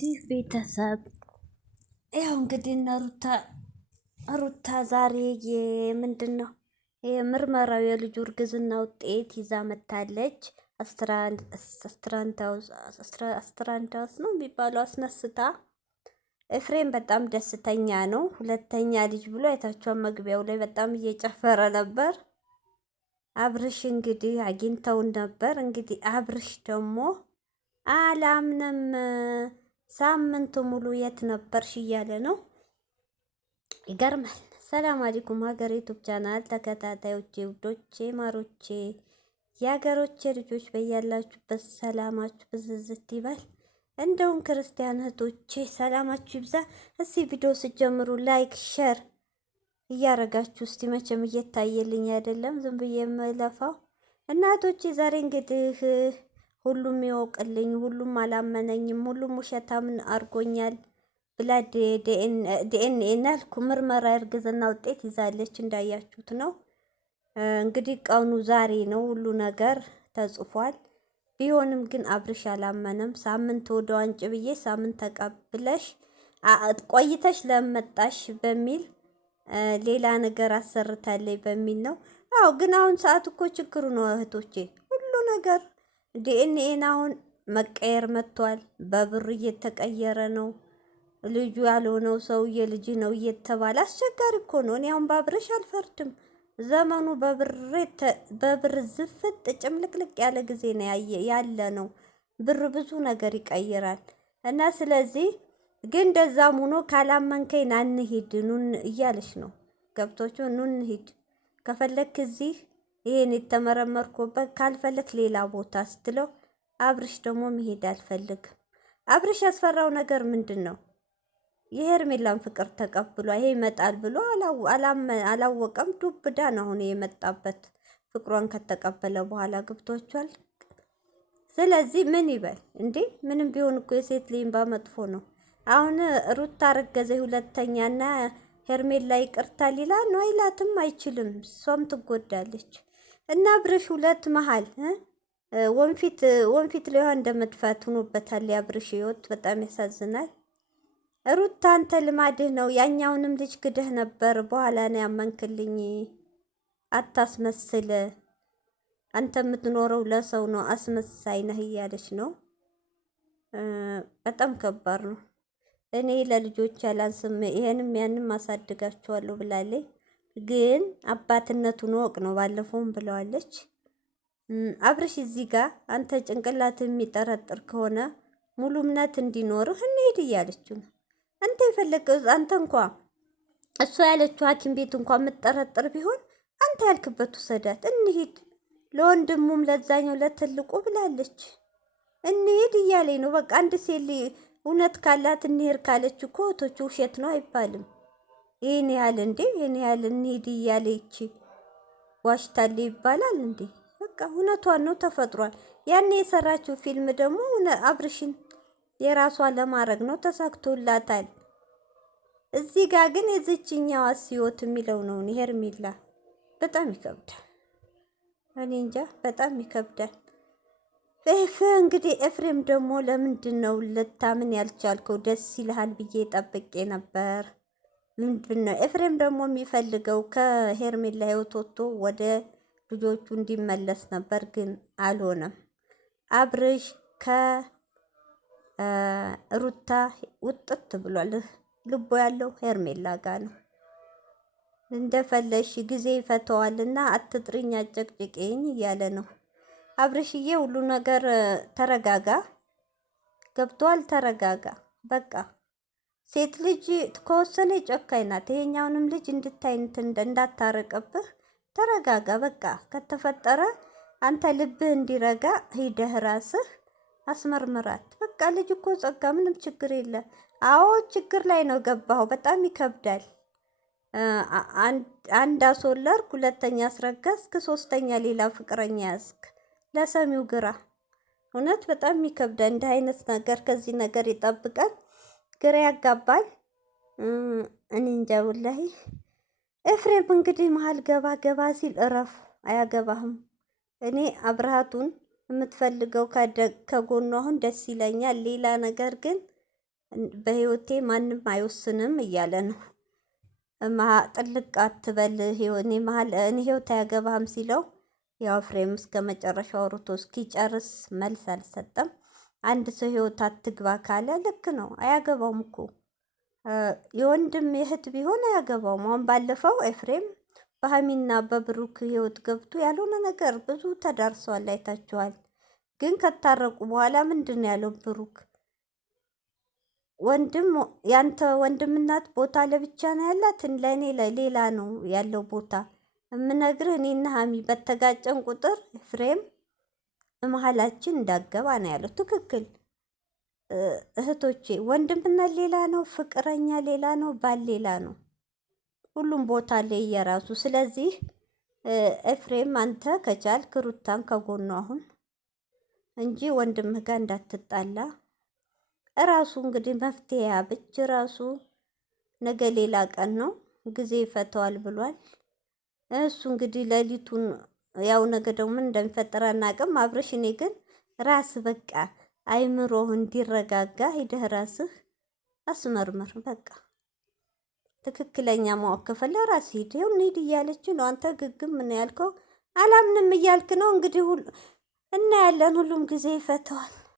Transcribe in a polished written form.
እንግዲህ ቤተሰብ ያው እንግዲህ እነ ሩታ ዛሬ ምንድን ነው የምርመራው የልጁ እርግዝና ውጤት ይዛ መታለች። አስትራንዳውስ ነው የሚባለው አስነስታ። ኤፍሬም በጣም ደስተኛ ነው። ሁለተኛ ልጅ ብሎ አይታችኋል። መግቢያው ላይ በጣም እየጨፈረ ነበር። አብርሽ እንግዲህ አግኝተውን ነበር። እንግዲህ አብርሽ ደግሞ አላምንም ሳምንቱ ሙሉ የት ነበርሽ እያለ ነው። ይገርማል። ሰላም አለይኩም ሀገር ዩቱብ ቻናል ተከታታዮቼ፣ ውዶቼ፣ ማሮቼ፣ የሀገሮቼ ልጆች በያላችሁበት ሰላማችሁ ብዝዝት ይበል። እንደውም ክርስቲያን እህቶቼ ሰላማችሁ ይብዛ። እስቲ ቪዲዮ ስጀምሩ ላይክ ሼር እያረጋችሁ እስቲ መቼም እየታየልኝ አይደለም፣ ዝም ብዬ የምለፋው እናቶቼ። ዛሬ እንግዲህ ሁሉም ይወቅልኝ፣ ሁሉም አላመነኝም፣ ሁሉም ውሸታምን አርጎኛል ብላ ዲኤንኤ ናልኩ ምርመራ እርግዝና ውጤት ይዛለች። እንዳያችሁት ነው እንግዲህ ቀኑ ዛሬ ነው። ሁሉ ነገር ተጽፏል። ቢሆንም ግን አብርሽ አላመነም። ሳምንት ወደ ዋንጭ ብዬ ሳምንት ተቀብለሽ ቆይተሽ ለመጣሽ በሚል ሌላ ነገር አሰርታለኝ በሚል ነው። አዎ ግን አሁን ሰዓት እኮ ችግሩ ነው እህቶቼ፣ ሁሉ ነገር ዲኤንኤን አሁን መቀየር መጥቷል። በብር እየተቀየረ ነው። ልጁ ያልሆነው ሰውዬ ልጅ ነው እየተባለ አስቸጋሪ እኮ ነው። እኔ አሁን በአብርሽ አልፈርድም። ዘመኑ በብር ዝፍጥ ጭምልቅልቅ ያለ ጊዜ ነው ያለ ነው። ብር ብዙ ነገር ይቀይራል እና ስለዚህ ግን እንደዛም ሆኖ ካላመንከኝ ና እንሂድ ኑን እያለች ነው። ገብቶቹ ኑ እንሂድ ከፈለክ እዚህ ይሄን የተመረመርኩበት ካልፈለክ ሌላ ቦታ ስትለው አብርሽ ደግሞ መሄድ አልፈልግም። አብርሽ ያስፈራው ነገር ምንድን ነው? የሄርሜላን ፍቅር ተቀብሏ ይሄ ይመጣል ብሎ አላወቀም። ዱብዳ ነው አሁን የመጣበት ፍቅሯን ከተቀበለ በኋላ ገብቷቸዋል። ስለዚህ ምን ይበል እንዴ? ምንም ቢሆን እኮ የሴት ልጅ መጥፎ ነው። አሁን ሩታ አረገዘ ሁለተኛና ሄርሜላ ይቅርታ ሊላ ነው አይላትም፣ አይችልም። እሷም ትጎዳለች። እና አብርሽ ሁለት መሀል ወንፊት ላይ ውሃ እንደመድፋት ሆኖበታል። የአብርሽ ህይወት በጣም ያሳዝናል። ሩታ አንተ ልማድህ ነው። ያኛውንም ልጅ ክደህ ነበር፣ በኋላ ነው ያመንክልኝ። አታስመስል፣ አንተ የምትኖረው ለሰው ነው፣ አስመሳይ ነህ እያለች ነው። በጣም ከባድ ነው። እኔ ለልጆች ያላንስም ይሄንም ያንም ማሳድጋቸዋለሁ ብላለች። ግን አባትነቱን ወቅ ነው ባለፈውም ብለዋለች። አብርሽ እዚህ ጋር አንተ ጭንቅላት የሚጠረጥር ከሆነ ሙሉ እምነት እንዲኖርህ እንሄድ እያለችው ነው። አንተ የፈለገው አንተ እንኳ እሷ ያለችው ሐኪም ቤት እንኳ የምትጠረጥር ቢሆን አንተ ያልክበት ውሰዳት እንሂድ፣ ለወንድሙም ለዛኛው ለትልቁ ብላለች። እንሂድ እያለኝ ነው። በቃ አንድ ሴት እውነት ካላት እንሄድ ካለች እኮ እህቶቹ ውሸት ነው አይባልም። ይህን ያህል እንዴ ይህን ያህል እንሂድ እያለች ዋሽታለ ይባላል እንዴ? በቃ እውነቷን ነው፣ ተፈጥሯል። ያኔ የሰራችው ፊልም ደግሞ አብርሽን የራሷ ለማድረግ ነው፣ ተሳክቶላታል። እዚህ ጋር ግን የዚችኛዋ ህይወት የሚለው ነው ሄርሜላ። በጣም ይከብዳል። እኔ እንጃ በጣም ይከብዳል። እንግዲህ ኤፍሬም ደግሞ ለምንድን ነው ልታምን ያልቻልከው? ደስ ይልሃል ብዬ ጠብቄ ነበር። ምንድን ነው ኤፍሬም ደግሞ የሚፈልገው ከሄርሜላ ህይወት ወጥቶ ወደ ልጆቹ እንዲመለስ ነበር፣ ግን አልሆነም። አብርሽ ከሩታ ውጥት ብሏል። ልቦ ያለው ሄርሜላ ጋር ነው። እንደፈለሽ ጊዜ ይፈተዋልና አትጥሪኝ አጨቅጭቄኝ እያለ ነው። አብርሽዬ ሁሉ ነገር ተረጋጋ፣ ገብቷል። ተረጋጋ በቃ። ሴት ልጅ ከወሰነ ጨካኝ ናት። ይሄኛውንም ልጅ እንድታይ እንዳታረቅብህ ተረጋጋ በቃ። ከተፈጠረ አንተ ልብህ እንዲረጋ ሂደህ ራስህ አስመርምራት በቃ። ልጅ እኮ ጸጋ፣ ምንም ችግር የለ። አዎ ችግር ላይ ነው ገባሁ። በጣም ይከብዳል። አንድ አስወለድክ፣ ሁለተኛ አስረገዝክ፣ ሶስተኛ ሌላ ፍቅረኛ ያዝክ። ለሰሚው ግራ። እውነት በጣም ይከብዳል። እንዲህ አይነት ነገር ከዚህ ነገር ይጠብቃል። ግራ ያጋባል። እኔ እንጃ ወላሂ። ኤፍሬም እንግዲህ መሀል ገባ ገባ ሲል እረፍ፣ አያገባህም። እኔ አብርሃቱን የምትፈልገው ከጎኑ አሁን ደስ ይለኛል። ሌላ ነገር ግን በህይወቴ ማንም አይወስንም እያለ ነው። ጥልቅ አትበል እኔ ህይወት አያገባህም ሲለው ያው ኤፍሬም እስከ መጨረሻው ሩቶ እስኪጨርስ መልስ አልሰጠም። አንድ ሰው ህይወት አትግባ ካለ ልክ ነው፣ አያገባውም እኮ የወንድም የእህት ቢሆን አያገባውም። አሁን ባለፈው ኤፍሬም በሀሚና በብሩክ ህይወት ገብቶ ያልሆነ ነገር ብዙ ተዳርሰዋል፣ አይታችኋል። ግን ከታረቁ በኋላ ምንድን ነው ያለው ብሩክ? ወንድም ያንተ ወንድምናት ቦታ ለብቻ ነው ያላት፣ ለእኔ ሌላ ነው ያለው ቦታ። የምነግርህ እኔና ሀሚ በተጋጨን ቁጥር ኤፍሬም መሀላችን እንዳገባ ነው ያለው። ትክክል እህቶቼ፣ ወንድምነት ሌላ ነው፣ ፍቅረኛ ሌላ ነው፣ ባል ሌላ ነው። ሁሉም ቦታ ላይ የራሱ። ስለዚህ ኤፍሬም አንተ ከቻልክ ሩታን ከጎኑ አሁን እንጂ ወንድምህ ጋር እንዳትጣላ። እራሱ እንግዲህ መፍትሄ ያብጅ ራሱ። ነገ ሌላ ቀን ነው፣ ጊዜ ይፈተዋል ብሏል እሱ። እንግዲህ ሌሊቱን ያው ነገ ደግሞ ምን እንደሚፈጠር አናውቅም። አብረሽ እኔ ግን ራስ በቃ አይምሮህ እንዲረጋጋ ሂደህ ራስህ አስመርምር። በቃ ትክክለኛ ማወቅ ከፈለህ ራስህ ሂድ። ይኸው እንሂድ እያለች ነው። አንተ ግግም ምን ያልከው? አላምንም እያልክ ነው። እንግዲህ እናያለን፣ ሁሉም ጊዜ ይፈተዋል።